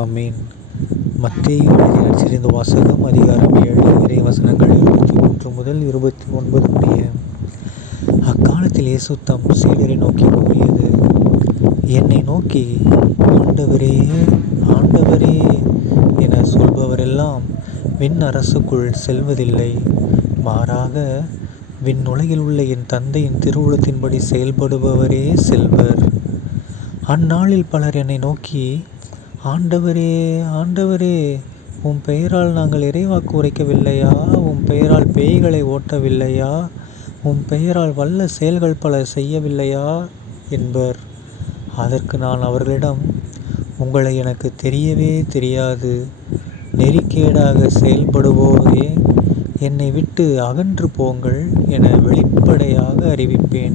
ஆமீன். மத்திய எழுதிய வாசகம் அதிகாரம் ஏழு இறை வசனங்கள் இருபத்தி மூன்று முதல் இருபத்தி ஒன்பது முடிய. அக்காலத்தில் இயேசு தம் சீடரை நோக்கி கூறியது என்னை நோக்கி ஆண்டவரே ஆண்டவரே என சொல்பவரெல்லாம் விண் அரசுக்குள் செல்வதில்லை. மாறாக விண்ணுலகில் உள்ள என் தந்தையின் திருவுளத்தின்படி செயல்படுபவரே செல்வர். அந்நாளில் பலர் என்னை நோக்கி ஆண்டவரே ஆண்டவரே உம் பெயரால் நாங்கள் இறைவாக்கு உரைக்கவில்லையா? உம் பெயரால் பேய்களை ஓட்டவில்லையா? உம் பெயரால் வல்ல செயல்கள் பல செய்யவில்லையா? என்பர். அதற்கு நான் அவர்களிடம் உங்களை எனக்கு தெரியவே தெரியாது. நெறிக்கேடாக செயல்படுவோரே என்னை விட்டு அகன்று போங்கள் என வெளிப்படையாக அறிவிப்பேன்.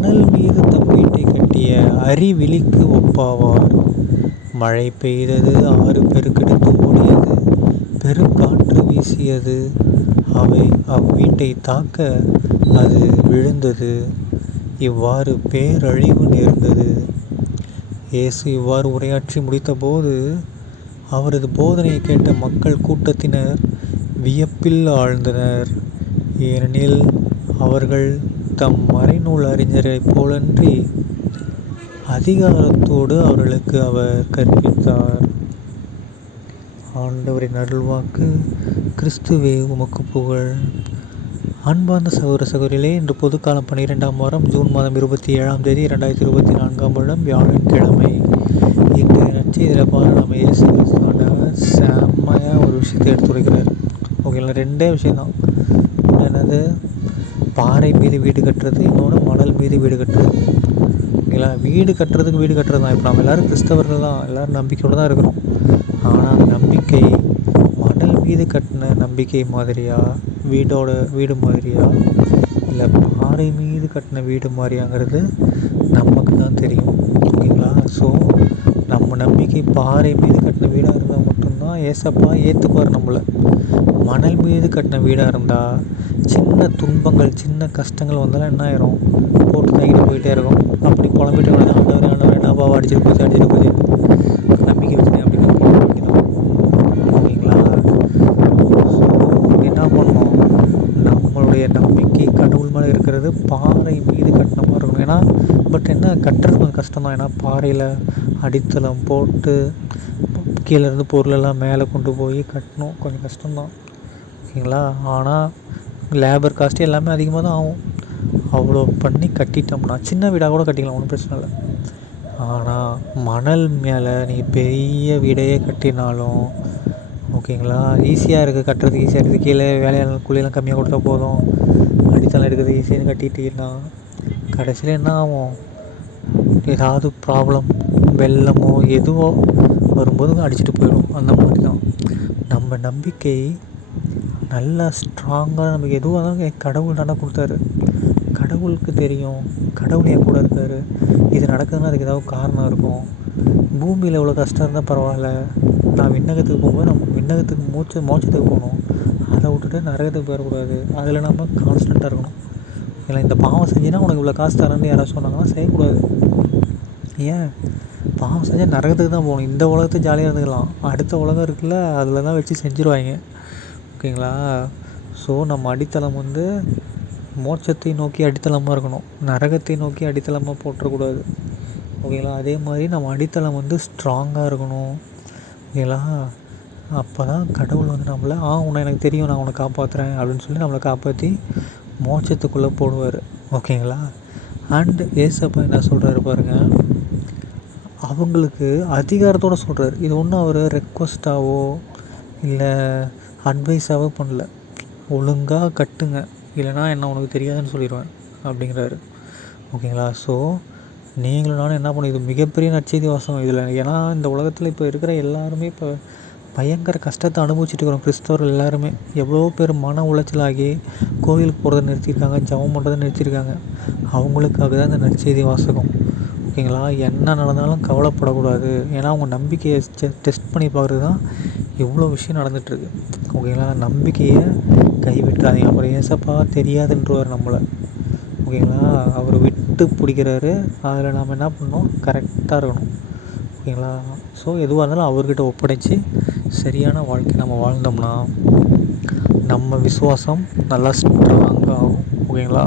மணல் மீது தம் வீட்டை கட்டிய அறிவிலிக்கு ஒப்பாவார். மழை பெய்தது ஆறு பெருக்கெடுத்து ஓடியது பெருங்காற்று வீசியது. அவை அவ்வீட்டை தாக்க அது விழுந்தது. இவ்வாறு பேரழிவு நேர்ந்தது. இயேசு இவ்வாறு உரையாற்றி முடித்தபோது அவரது போதனையை கேட்ட மக்கள் கூட்டத்தினர் வியப்பில் ஆழ்ந்தனர். ஏனெனில் அவர்கள் தம் மறைநூல் அறிஞரைப் போலன்றி அதிகாரத்தோடு அவர்களுக்கு அவர் கற்பித்தார். ஆண்டவரின் அருள்வாக்கு கிறிஸ்துவே உமக்கு புகழ். அன்பார்ந்த சகோதர சகோதரிகளே இன்று பொதுக்காலம் பன்னிரெண்டாம் வாரம் ஜூன் மாதம் இருபத்தி ஏழாம் தேதி இரண்டாயிரத்தி இருபத்தி நான்காம் வருடம் வியாழக்கிழமை. இன்று நற்செய்தியில் பாரு நம்ம இயேசு கிறிஸ்து செம்மையாக ஒரு விஷயத்தை எடுத்துரைக்கிறார். ஓகேங்களா? ரெண்டே விஷயந்தான் என்னது? பாறை மீது வீடு கட்டுறது இன்னொன்று மணல் மீது வீடு கட்டுறது. ஓகேங்களா வீடு கட்டுறதுக்கு வீடு கட்டுறது தான். இப்போ நம்ம எல்லோரும் கிறிஸ்தவர்கள் தான். எல்லோரும் நம்பிக்கையோடு தான் இருக்கிறோம். ஆனால் நம்பிக்கை மணல் மீது கட்டின நம்பிக்கை மாதிரியா வீடோட வீடு மாதிரியா இல்லை பாறை மீது கட்டின வீடு மாதிரியாங்கிறது நமக்கு தான் தெரியும். ஓகேங்களா? ஸோ நம்ம நம்பிக்கை பாறை மீது கட்டின வீடாக இருந்தால் மட்டும்தான் ஏசப்பா ஏற்றுப்பார் நம்மளை. மணல் மீது கட்டின வீடாக இருந்தால் சின்ன துன்பங்கள் சின்ன கஷ்டங்கள் வந்தாலும் என்ன ஆயிரும்? போட்டு தங்கிட்டு போயிட்டே இருக்கும். அப்படி புலம்பிட்டு வந்து ஆண்டவர் ஆண்டவர் என்னப்பா அடிச்சிட்டு போச்சு அடிச்சிட்டு போச்சு நம்பிக்கை வச்சுட்டேன். அப்படின்னு ஓகேங்களா? என்ன பண்ணணும் நம்மளுடைய நம்பிக்கை கடவுள் மேலே இருக்கிறது பாறை மீது கட்டின மாதிரி இருக்கணும். ஏன்னா பட் என்ன கட்டுறது கொஞ்சம் கஷ்டம் தான் ஏன்னா பாறையில் அடித்தளம் போட்டு கீழேருந்து பொருளெல்லாம் மேலே கொண்டு போய் கட்டணும். கொஞ்சம் கஷ்டம்தான். ஓகேங்களா? ஆனால் லேபர் காஸ்ட்டு எல்லாமே அதிகமாக தான் ஆகும். அவ்வளோ பண்ணி கட்டிட்டோம்னா சின்ன வீடாக கூட கட்டிக்கலாம் ஒன்றும் பிரச்சனை இல்லை. ஆனால் மணல் மேலே நீ பெரிய வீடையே கட்டினாலும் ஓகேங்களா? ஈஸியாக இருக்குது கட்டுறதுக்கு ஈஸியாக இருக்குது கீழே வேலையாளர் கூலியெல்லாம் கம்மியாக கொடுத்தா போதும். அடித்தளம் எடுக்கிறது ஈஸியாக கட்டிட்டீங்கன்னா கடைசியில் என்ன ஆகும்? ஏதாவது ப்ராப்ளம் வெள்ளமோ எதுவோ வரும்போது அடிச்சுட்டு போயிடும். அந்த மாதிரி தான். நம்ம நம்பிக்கை நல்லா ஸ்ட்ராங்காக நமக்கு எதுவாக இருந்தாலும் கடவுள் தானே கொடுத்தாரு. கடவுளுக்கு தெரியும். கடவுள் என் கூட இருக்கார். இது நடக்குதுன்னா அதுக்கு ஏதாவது காரணம் இருக்கும். பூமியில் இவ்வளோ கஷ்டம் இருந்தால் பரவாயில்ல. நான் விண்ணகத்துக்கு போகும்போது நம்ம விண்ணகத்துக்கு மூச்சு மோச்சத்துக்கு போகணும். அதை விட்டுட்டு நரகத்துக்கு போயிடக்கூடாது. அதில் நம்ம கான்ஸ்டண்ட்டாக இருக்கணும். இல்லை இந்த பாவம் செஞ்சுன்னா உனக்கு இவ்வளோ காசு தரேன்னு யாராவது சொன்னாங்கன்னா செய்யக்கூடாது. ஏன்? பாவம் செஞ்சால் நரகத்துக்கு தான் போகணும். இந்த உலகத்தை ஜாலியாக இருந்துக்கலாம். அடுத்த உலகம் இருக்குல்ல அதில் தான் வச்சு செஞ்சுருவாங்க ஓகேங்களா? ஸோ நம்ம அடித்தளம் வந்து மோட்சத்தை நோக்கி அடித்தளமாக இருக்கணும். நரகத்தை நோக்கி அடித்தளமாக போட்டுறக்கூடாது ஓகேங்களா? அதே மாதிரி நம்ம அடித்தளம் வந்து ஸ்ட்ராங்காக இருக்கணும். ஓகேங்களா? அப்போ தான் கடவுள் வந்து நம்மளை ஆ உன்னை எனக்கு தெரியும் நான் உன்னை காப்பாற்றுறேன் அப்படின்னு சொல்லி நம்மளை காப்பாற்றி மோட்சத்துக்குள்ளே போடுவார். ஓகேங்களா? அண்டு ஏசப்பா என்ன சொல்கிறாரு பாருங்கள் அவங்களுக்கு அதிகாரத்தோடு சொல்கிறார் இது ஒன்றும் அவர் ரெக்வஸ்ட்டாவோ இல்லை அட்வைஸாகவோ பண்ணல. ஒழுங்காக கட்டுங்க. இல்லைனா என்ன உனக்கு தெரியாதுன்னு சொல்லிடுவேன் அப்படிங்கிறாரு. ஓகேங்களா? ஸோ நீங்களும் நானும் என்ன பண்ணும்? இது மிகப்பெரிய நற்செய்தி வாசகம் இதில். ஏன்னா இந்த உலகத்தில் இப்போ இருக்கிற எல்லாருமே இப்போ பயங்கர கஷ்டத்தை அனுபவிச்சுட்டு இருக்கிறோம். கிறிஸ்தவர்கள் எல்லாருமே எவ்வளோ பேர் மன உளைச்சலாகி கோவிலுக்கு போகிறத நிறுத்தியிருக்காங்க ஜபம் பண்ணுறதை நிறுத்தியிருக்காங்க. அவங்களுக்காக தான் இந்த நற்செய்தி வாசகம் ஓகேங்களா என்ன நடந்தாலும் கவலைப்படக்கூடாது. ஏன்னா அவங்க நம்பிக்கையை டெஸ்ட் பண்ணி பார்க்குறது தான் இவ்வளோ விஷயம் நடந்துகிட்ருக்கு ஓகேங்களா? நம்பிக்கையை கைவிட்டுறாதீங்க அப்புறம் ஏசப்பா தெரியாதுன்றவர் நம்மளை. ஓகேங்களா? அவர் விட்டு பிடிக்கிறாரு. அதில் நாம் என்ன பண்ணணும்? கரெக்டாக இருக்கணும். ஓகேங்களா? ஸோ எதுவாக இருந்தாலும் அவர்கிட்ட ஒப்படைச்சு சரியான வாழ்க்கை நம்ம வாழ்ந்தோம்னா நம்ம விசுவாசம் நல்லா ஸ்ட்ராங்காக ஆகும். ஓகேங்களா?